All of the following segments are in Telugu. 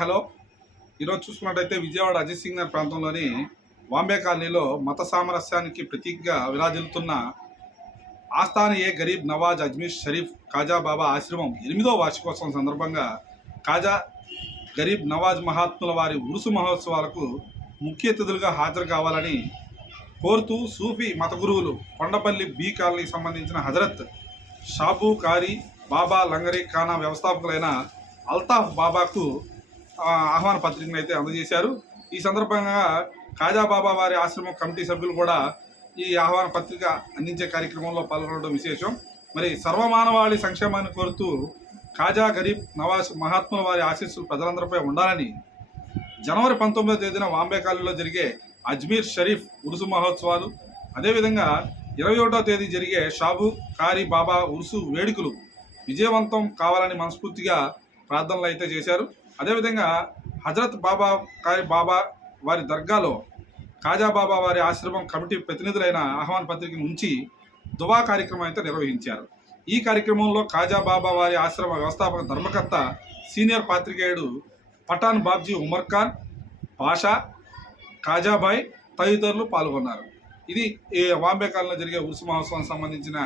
హలో ఈరోజు చూసుకున్నట్టయితే విజయవాడ అజిత్ సింగ్ గారి ప్రాంతంలోని వాంబే కాలనీలో మత సామరస్యానికి ప్రతీకగా విరాజిల్లుతున్న ఆస్థాన ఏ గరీబ్ నవాజ్ అజ్మీర్ షరీఫ్ కాజా బాబా ఆశ్రమం ఎనిమిదో వార్షికోత్సవం సందర్భంగా కాజా గరీబ్ నవాజ్ మహాత్ముల వారి ఉరుసు మహోత్సవాలకు ముఖ్య అతిథులుగా హాజరు కావాలని కోరుతూ సూఫీ మత గురువులు కొండపల్లి బీ కాలనీకి సంబంధించిన హజరత్ షాబు కారి బాబా లంగరీ ఖానా వ్యవస్థాపకులైన అల్తాఫ్ బాబాకు ఆహ్వాన పత్రికను అయితే అందజేశారు ఈ సందర్భంగా బాబా వారి ఆశ్రమం కమిటీ సభ్యులు కూడా ఈ ఆహ్వాన పత్రిక అందించే కార్యక్రమంలో పాల్గొనడం విశేషం మరి సర్వమానవాళి సంక్షేమాన్ని కోరుతూ కాజా గరీబ్ నవాజ్ మహాత్ముల వారి ఆశీస్సులు ప్రజలందరిపై ఉండాలని జనవరి పంతొమ్మిదో తేదీన వాంబేకాలిలో జరిగే అజ్మీర్ షరీఫ్ ఉరుసు మహోత్సవాలు అదేవిధంగా ఇరవై ఒకటో తేదీ జరిగే షాబు కారి బాబా ఉరుసు వేడుకలు విజయవంతం కావాలని మనస్ఫూర్తిగా ప్రార్థనలు అయితే చేశారు అదేవిధంగా హజరత్ బాబా కాయ్ బాబా వారి దర్గాలో కాజా బాబా వారి ఆశ్రమం కమిటీ ప్రతినిధులైన ఆహ్వాన పత్రిక నుంచి దువా కార్యక్రమం అయితే నిర్వహించారు ఈ కార్యక్రమంలో కాజా బాబా వారి ఆశ్రమ వ్యవస్థాపక ధర్మకర్త సీనియర్ పాత్రికేయుడు పఠాన్ బాబ్జీ ఉమర్ ఖాన్ పాషా కాజాబాయ్ తదితరులు పాల్గొన్నారు ఇది వాంబే కాలంలో జరిగే ఉరుసు మహోత్సవానికి సంబంధించిన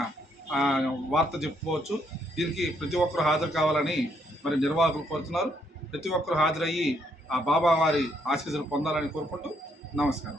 వార్త చెప్పుకోవచ్చు దీనికి ప్రతి ఒక్కరు హాజరు కావాలని మరి నిర్వాహకులు కోరుతున్నారు ప్రతి ఒక్కరు హాజరయ్యి ఆ బాబా వారి ఆశీస్సులు పొందాలని కోరుకుంటూ నమస్కారం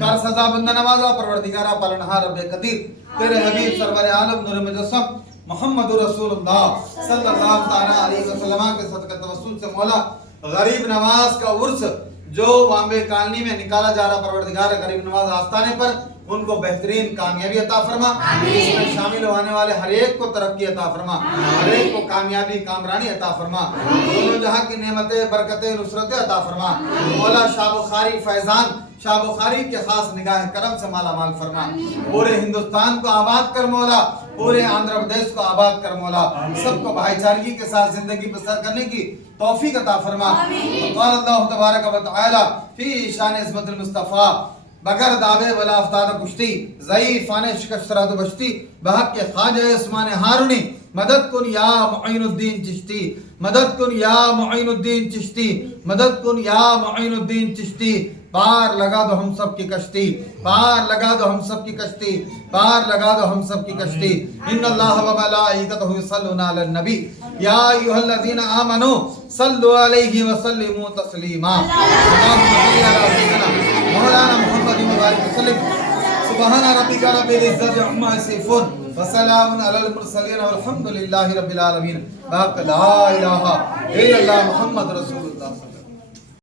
کار سزا بندہ نوازا پروردگارا پلنہا رب قدیر تیرے حبیب سرور عالم نور مجسم محمد رسول اللہ صلی اللہ تعالیٰ علیہ وسلم کے صدق, صدق توسل سے مولا غریب نواز کا عرص جو وامبے کالنی میں نکالا جا رہا پروردگار غریب نواز آستانے پر ان کو بہترین کامیابی عطا فرما اس میں شامل ہونے والے ہر ایک کو ترقی عطا فرما ہر ایک کو کامیابی کامرانی عطا فرما دونوں جہاں کی نعمتیں برکتیں نصرتیں عطا فرما مولا شاہ بخاری فیضان شاہ بخاری کے خاص نگاہ کرم سے مالا مال فرما پورے ہندوستان کو آباد کر مولا پورے آندرہ بدیس کو آباد کر مولا سب کو بھائی چارگی کے ساتھ زندگی بسر کرنے کی توفیق عطا فرما وقال اللہ تبارک و تعالی فی شان عزمت المصطفیٰ بگر دعوے ولا افتاد کشتی ضعیف آنے شکشت رہ دو بشتی بحق کے خاجہ عثمان ہارونی مدد کن یا معین الدین چشتی مدد کن یا معین الدین چشتی مدد کن یا معین الدین چشتی پار لگا دو ہم سب کی کشتی پار لگا دو ہم سب کی کشتی پار لگا دو ہم سب کی کشتی ان اللہ و ملائکتہ یصلون علی النبی یا ایھا الذین آمنو صلوا علیہ وسلموا تسلیما اللهم صل علی سيدنا مولانا محمد مبارک وسلم سبحان ربی کا رب العزت عما یصفون وسلام علی المرسلین والحمد رب العالمین باق لا الہ الا اللہ محمد رسول